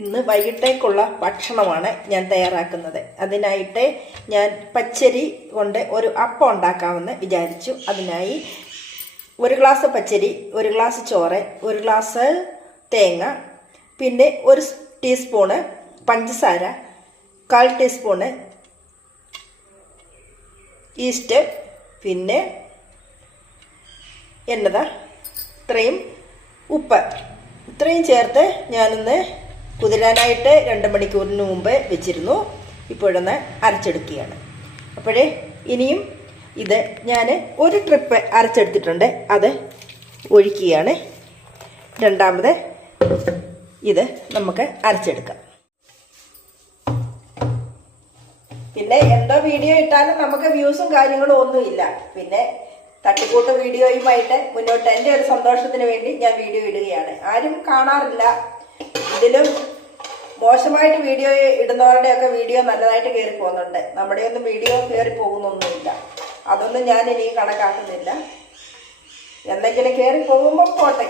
ഇന്ന് വൈകിട്ടേക്കുള്ള ഭക്ഷണമാണ് ഞാൻ തയ്യാറാക്കുന്നത്. അതിനായിട്ട് ഞാൻ പച്ചരി കൊണ്ട് ഒരു അപ്പം ഉണ്ടാക്കാമെന്ന് വിചാരിച്ചു. അതിനായി 1 ഗ്ലാസ് പച്ചരി, 1 ഗ്ലാസ് ചോറ്, 1 ഗ്ലാസ് തേങ്ങ, പിന്നെ 1 ടീസ്പൂണ് പഞ്ചസാര, 1/4 ടീസ്പൂണ് ഈസ്റ്റ്, പിന്നെ എന്നതാ ഇത്രയും ഉപ്പ്, ഇത്രയും ചേർത്ത് ഞാനിന്ന് കുതിരാനായിട്ട് 2 മണിക്കൂറിന് മുമ്പ് വെച്ചിരുന്നു. ഇപ്പോഴൊന്ന് അരച്ചെടുക്കുകയാണ്. അപ്പോഴേ ഇനിയും ഇത് ഞാൻ ഒരു ട്രിപ്പ് അരച്ചെടുത്തിട്ടുണ്ട്, അത് ഒഴിക്കുകയാണ്. രണ്ടാമത് ഇത് നമുക്ക് അരച്ചെടുക്കാം. പിന്നെ എന്തോ വീഡിയോ ഇട്ടാലും നമുക്ക് വ്യൂസും കാര്യങ്ങളും ഒന്നുമില്ല. പിന്നെ തട്ടിക്കൂട്ട് വീഡിയോയുമായിട്ട് മുന്നോട്ട് എൻ്റെ ഒരു സന്തോഷത്തിന് വേണ്ടി ഞാൻ വീഡിയോ ഇടുകയാണ്. ആരും കാണാറില്ല. ഇതിലും മോശമായിട്ട് വീഡിയോ ഇടുന്നവരുടെയൊക്കെ വീഡിയോ നല്ലതായിട്ട് കയറി പോകുന്നുണ്ട്. നമ്മുടെയൊന്നും വീഡിയോ കയറി പോകുന്നൊന്നുമില്ല. അതൊന്നും ഞാൻ ഇനിയും കണക്കാക്കുന്നില്ല. എന്തെങ്കിലും കയറി പോകുമ്പോൾ പോട്ടെ.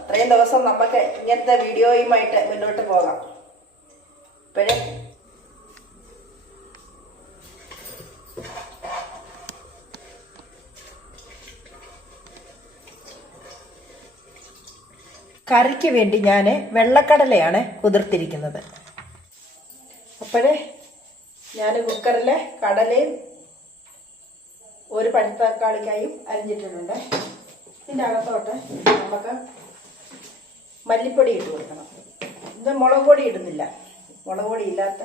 അത്രയും ദിവസം നമുക്ക് ഇങ്ങനത്തെ വീഡിയോയുമായിട്ട് മുന്നോട്ട് പോകാം. ഇപ്പോഴും കറിക്ക് വേണ്ടി ഞാൻ വെള്ളക്കടലയാണ് കുതിർത്തിരിക്കുന്നത്. അപ്പോഴേ ഞാൻ കുക്കറിൽ കടലയും 1 പഴുത്തക്കാളിക്കായും അരിഞ്ഞിട്ടിട്ടുണ്ട്. ഇതിൻ്റെ അകത്തോട്ട് നമുക്ക് മല്ലിപ്പൊടി ഇട്ട് കൊടുക്കണം. ഇത് മുളക് പൊടി ഇടുന്നില്ല, മുളക് പൊടി ഇല്ലാത്ത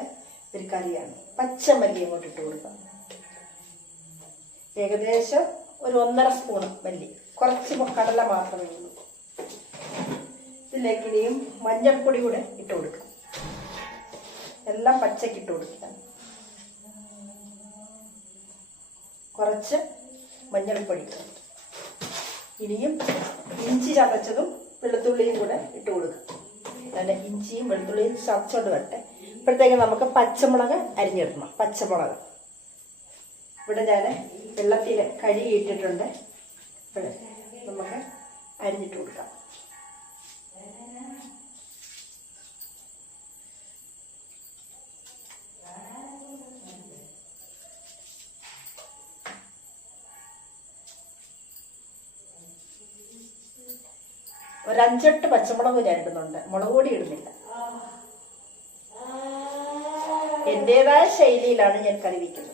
ഒരു കറിയാണ്. പച്ചമല്ലി ഇങ്ങോട്ട് ഇട്ട് കൊടുക്കാം. ഏകദേശം ഒരു 1.5 സ്പൂണ് മല്ലി, കുറച്ച് കടല മാത്രമേ ഉള്ളൂ. ഇതിലേക്ക് ഇനിയും മഞ്ഞൾപ്പൊടി കൂടെ ഇട്ട് കൊടുക്കാം. എല്ലാം പച്ചക്ക് ഇട്ട് കൊടുക്കാം. കുറച്ച് മഞ്ഞൾപ്പൊടി, ഇനിയും ഇഞ്ചി ചതച്ചതും വെളുത്തുള്ളിയും കൂടെ ഇട്ട് കൊടുക്കാം. നല്ല ഇഞ്ചിയും വെളുത്തുള്ളിയും ചതച്ചോണ്ട് വരട്ടെ. ഇപ്പോഴത്തേക്ക് നമുക്ക് പച്ചമുളക് അരിഞ്ഞിടണം. പച്ചമുളക് ഇവിടെ ഞാൻ വെള്ളത്തിൽ കഴുകിയിട്ടിട്ടുണ്ട്. ഇവിടെ നമുക്ക് അരിഞ്ഞിട്ട് കൊടുക്കാം. ഒരു 5-8 പച്ചമുളക് ഞാൻ ഇടുന്നുണ്ട്, മുളക് പൊടി ഇടുന്നില്ല. എൻ്റെതായ ശൈലിയിലാണ് ഞാൻ കറി വയ്ക്കുന്നത്.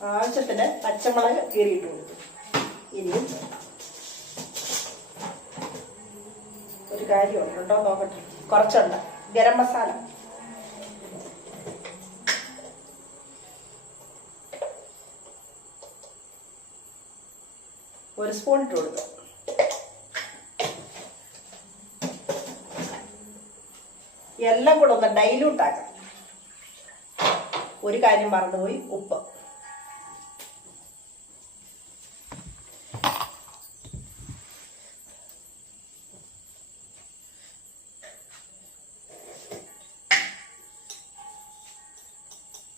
ആവശ്യത്തിന് പച്ചമുളക് കീറിയിട്ട് കൊടുക്കും. ഇനിയും ഒരു കാര്യമുണ്ട്, ഉണ്ടോ നോക്കട്ടെ. കുറച്ചുണ്ട് ഗരം മസാല. ഒരു സ്പൂൺ ഇട്ട് കൊടുക്കും. എല്ലാം കൂടെ ഒന്ന് ഡൈല്യൂട്ടാക്കാം. ഒരു കാര്യം മറന്നുപോയി, ഉപ്പ്.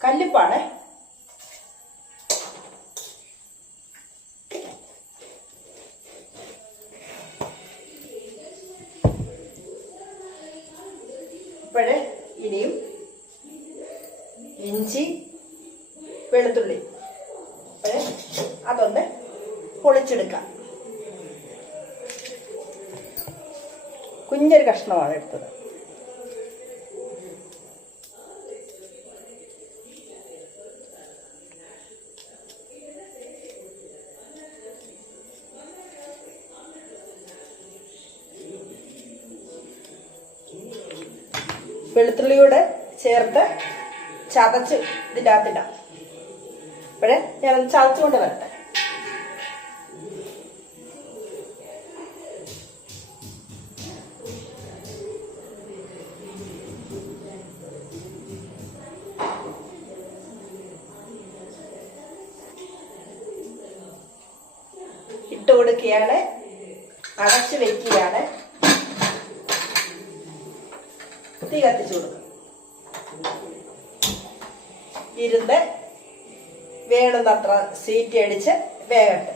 കല്ലുപ്പാണ്. ഇപ്പോഴേ ഇനിയും ഇഞ്ചി വെളുത്തുള്ളി അതൊന്ന് പൊളിച്ചെടുക്കാം. കുഞ്ഞൊരു കഷ്ണമാണ് എടുത്തത്. വെളുത്തുള്ളിയോട് ചേർത്ത് ചതച്ച് ഇതിൻ്റെ അകത്തിടാം. അപ്പോഴേ ഞാനത് ചതച്ചുകൊണ്ട് വരട്ടെ. ഇട്ട് കൊടുക്കുകയാണ്. അടച്ചു വെക്കുകയാണ്. തീ കത്തിച്ചു കൊടുക്കും. ഇരുന്ന് വേണമെന്നത്ര സീറ്റ് അടിച്ച് വേകട്ടെ.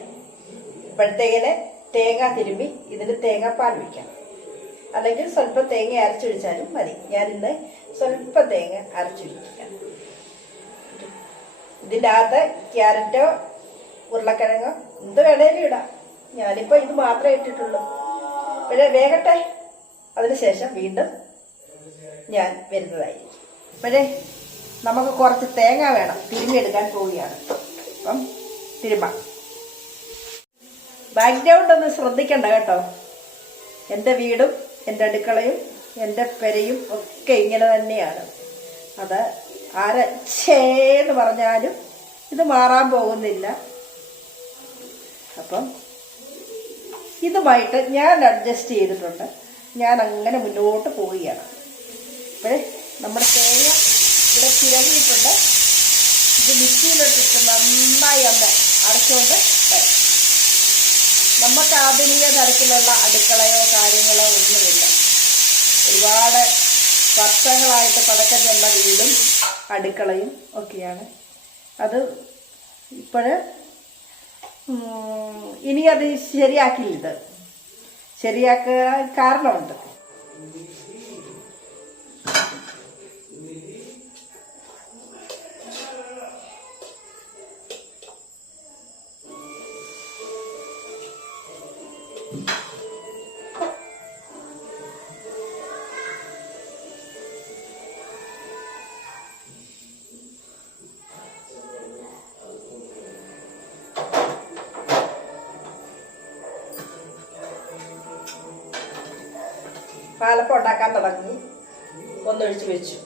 ഇപ്പോഴത്തേക്കിന് തേങ്ങ തിരുമ്മി ഇതിന് തേങ്ങാപ്പാൽ ഒഴിക്കാം. അല്ലെങ്കിൽ സ്വല്പം തേങ്ങ അരച്ചൊഴിച്ചാലും മതി. ഞാനിന്ന് സ്വല്പം തേങ്ങ അരച്ചൊഴിക്കാം. ഇതിൻ്റെ അകത്ത് ക്യാരറ്റോ ഉരുളക്കിഴങ്ങോ എന്ത് വേണേലും ഇടാം. ഞാനിപ്പോൾ ഇത് മാത്രമേ ഇട്ടിട്ടുള്ളൂ. പിന്നെ വേകട്ടെ. അതിനുശേഷം വീണ്ടും ഞാൻ വരുന്നതായിരിക്കും. അപ്പോഴേ നമുക്ക് കുറച്ച് തേങ്ങ വേണം. തിരുമ്മിയെടുക്കാൻ പോവുകയാണ്. അപ്പം തിരുമ്മാം. ബാക്ക്ഗ്രൗണ്ട് ഒന്ന് ശ്രദ്ധിക്കണ്ട കേട്ടോ. എൻ്റെ വീടും എൻ്റെ അടുക്കളയും എൻ്റെ പെരയും ഒക്കെ ഇങ്ങനെ തന്നെയാണ്. അത് അരച്ചേന്ന് പറഞ്ഞാലും ഇത് മാറാൻ പോകുന്നില്ല. അപ്പം ഇതുമായിട്ട് ഞാൻ അഡ്ജസ്റ്റ് ചെയ്തിട്ടുണ്ട്. ഞാൻ അങ്ങനെ മുന്നോട്ട് പോവുകയാണ്. അപ്പോഴേ നമ്മുടെ തേങ്ങ ഇവിടെ ചിരകിയിട്ടുണ്ട്. ഇത് മിക്സിയിലിട്ടിട്ട് നന്നായി ഒന്ന് അരച്ചുകൊണ്ട് വരാം. നമുക്ക് ആധുനിക തരത്തിലുള്ള അടുക്കളയോ കാര്യങ്ങളോ ഒന്നുമില്ല. ഒരുപാട് വർഷങ്ങളായിട്ട് പഴക്കം ചെന്ന വീടും അടുക്കളയും ഒക്കെയാണ്. അത് ഇപ്പോഴ് ഇനി അത് ശരിയാക്കിയില്ല. ശരിയാക്കാൻ കാരണമുണ്ട്. പാലപ്പം ഉണ്ടാക്കാൻ തുടങ്ങി. ഒന്നൊഴിച്ച് വെച്ചു.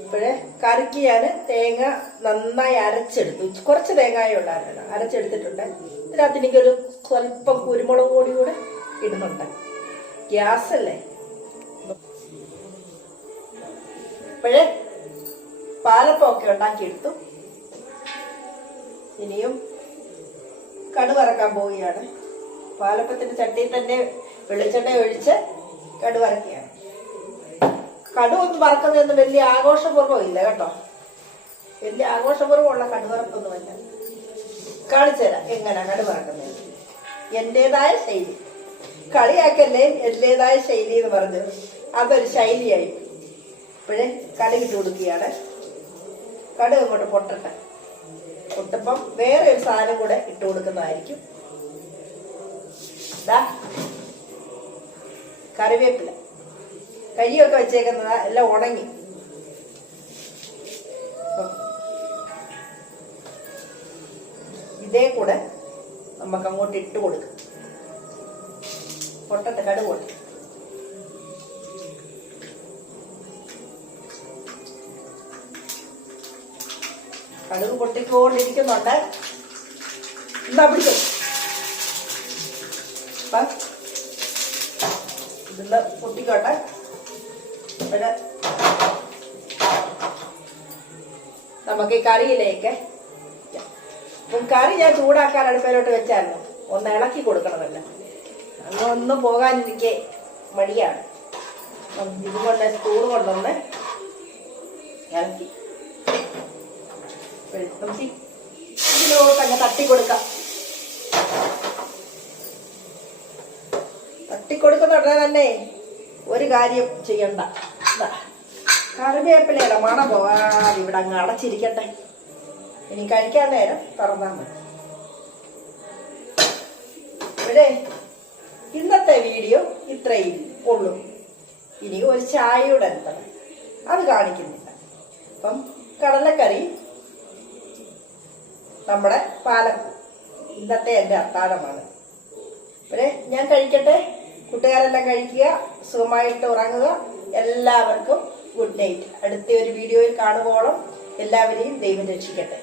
ഇപ്പോഴേ കറിക്ക് ഞാൻ തേങ്ങ നന്നായി അരച്ചെടുത്തു. കുറച്ച് തേങ്ങായ ഉണ്ടായിരുന്നു, അരച്ചെടുത്തിട്ടുണ്ട്. ഇതിനകത്ത് എനിക്കൊരു സ്വല്പം കുരുമുളക് പൊടി കൂടെ ഇടുന്നുണ്ട്. ഗ്യാസല്ലേ. ഇപ്പോഴേ പാലപ്പമൊക്കെ ഉണ്ടാക്കിയെടുത്തു. ഇനിയും കടുവറക്കാൻ പോവുകയാണ്. പാലപ്പത്തിന്റെ ചട്ടിയിൽ തന്നെ വെളിച്ചെണ്ണ ഒഴിച്ച് കടുവറക്കുകയാണ്. കടുവൊന്നും വറക്കുന്നതൊന്നും വലിയ ആഘോഷപൂർവ്വം ഇല്ല കേട്ടോ. വലിയ ആഘോഷപൂർവ്വമുള്ള കടുവറക്കൊന്നുമല്ല. കാണിച്ചു തരാം എങ്ങനെയാ കടുവറക്കുന്നത്. എന്റേതായ ശൈലി. കളിയാക്കല്ലേ എന്റേതായ ശൈലി എന്ന് പറഞ്ഞു. അതൊരു ശൈലിയായി. ഇപ്പോഴേ കടുകിട്ട് കൊടുക്കുകയാണ്. കടുക് അങ്ങോട്ട് പൊട്ടട്ടെ. പൊട്ടുമ്പം വേറെ ഒരു സാധനം കൂടെ ഇട്ട് കൊടുക്കുന്നതായിരിക്കും. കറിവേപ്പില കരിയൊക്കെ വെച്ചേക്കുന്നത് എല്ലാം ഉണങ്ങി. ഇതേ കൂടെ നമുക്ക് അങ്ങോട്ട് ഇട്ട് കൊടുക്കാം. പൊട്ടത്തെ കടുക് പൊട്ടി. കടുക് പൊട്ടിക്കൊണ്ടിരിക്കുന്നുണ്ട്. എന്താ പിടിക്കും. ഇതിന്ന് പൊട്ടിക്കോട്ടെ. പിന്നെ നമുക്ക് ഈ കറിയിലേക്ക് കറി ഞാൻ ചൂടാക്കാൻ അടുപ്പയിലോട്ട് വെച്ചായിരുന്നു. ഒന്ന് ഇളക്കി കൊടുക്കണമല്ല. അങ്ങൊന്നും പോകാനിരിക്കെ മടിയാണ്. ഇതുകൊണ്ട് സ്പൂൺ കൊണ്ടൊന്ന് ഇളക്കി നമുക്ക് ഇതിലോട്ട് അങ്ങ് തട്ടിക്കൊടുക്കാം. തട്ടിക്കൊടുക്കുന്ന ഉടനെ തന്നെ ഒരു കാര്യം ചെയ്യണ്ട. കറിവേപ്പിലയുടെ മണം പോകാതെ ഇവിടെ അങ്ങ് അടച്ചിരിക്കട്ടെ. ഇനി കഴിക്കാൻ നേരം തുറന്നാൽ മതി. ഇവിടെ ഇന്നത്തെ വീഡിയോ ഇത്രയും ഉള്ളൂ. ഇനി ഒരു ചായയുടെ അടുത്തണം, അത് കാണിക്കുന്നില്ല. അപ്പം കടലക്കറി, നമ്മുടെ പാലപ്പം ഇന്നത്തെ എൻ്റെ അത്താഴമാണ്. ഇവിടെ ഞാൻ കഴിക്കട്ടെ. കൂട്ടുകാരെല്ലാം കഴിക്കുക, സുഖമായിട്ട് ഉറങ്ങുക. എല്ലാവർക്കും ഗുഡ് നൈറ്റ്. അടുത്ത ഒരു വീഡിയോയിൽ കാണുമ്പോഴും എല്ലാവരെയും ദൈവം രക്ഷിക്കട്ടെ.